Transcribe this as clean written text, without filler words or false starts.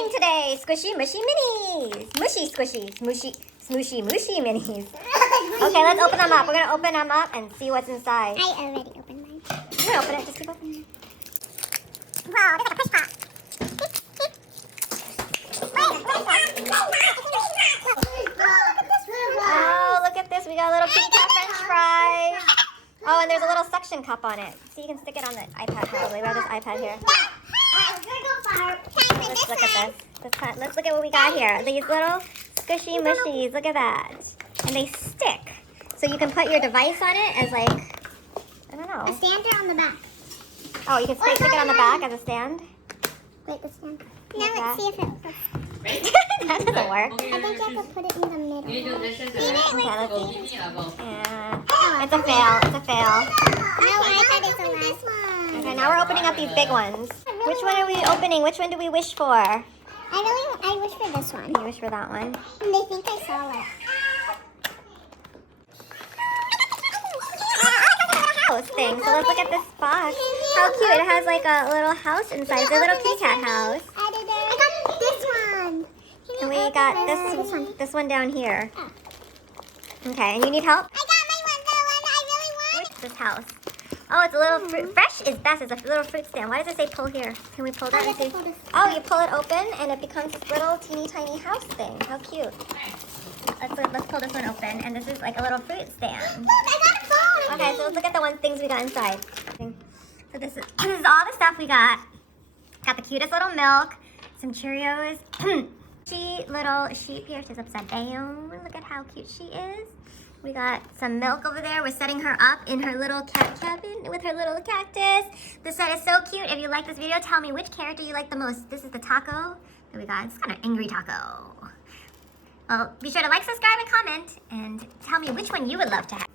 opening today. Squishy, mushy minis. Mushy, squishy, smooshy, smooshy, mushy minis. Okay, let's open them up. We're gonna open them up and see what's inside. I already opened mine. You can open it. Just keep opening. Wow, this is a push pop. Oh, look at this. We got a little kitty cat french fries. Oh, and there's a little suction cup on it. So you can stick it on the iPad probably. We have this iPad here. Let's look at this. Let's look at what we got here. These little squishy mushies. Look at that. And they stick. So you can put your device on it as like, I don't know. A stander on the back. Oh, you can stick it on the back as a stand? Wait, the stand. Like Now that. let's see if it works. That doesn't work. I think you have to put it in the middle. Okay, let's see. Yeah. It's a fail. It's a fail. No, I thought it's the last one. Okay, now we're opening up these big ones. Which one are we opening? Which one do we wish for? I wish for this one. You wish for that one. And they think I saw it. House thing. So let's look at this box. How cute. It has like a little house inside. It's a little kitty cat house. I got this one. And we got this one down here. Okay, and you need help? I got my one, the one I really want. What's this house? Oh, it's a little fruit. Fresh is best. It's a little fruit stand. Why does it say pull here? Can we pull that and see? Oh, you pull it open and it becomes this little teeny tiny house thing. How cute. Let's pull this one open. And this is like a little fruit stand. Look, I got a phone. Okay, so let's look at the things we got inside. So this is all the stuff we got. Got the cutest little milk, some Cheerios, little sheep here. She's upside down. Look at how cute she is. We got some milk over there. We're setting her up in her little cat cabin with her little cactus. This set is so cute. If you like this video, tell me which character you like the most. This is the taco that we got. It's kind of angry taco. Well, be sure to like, subscribe, and comment, and tell me which one you would love to have.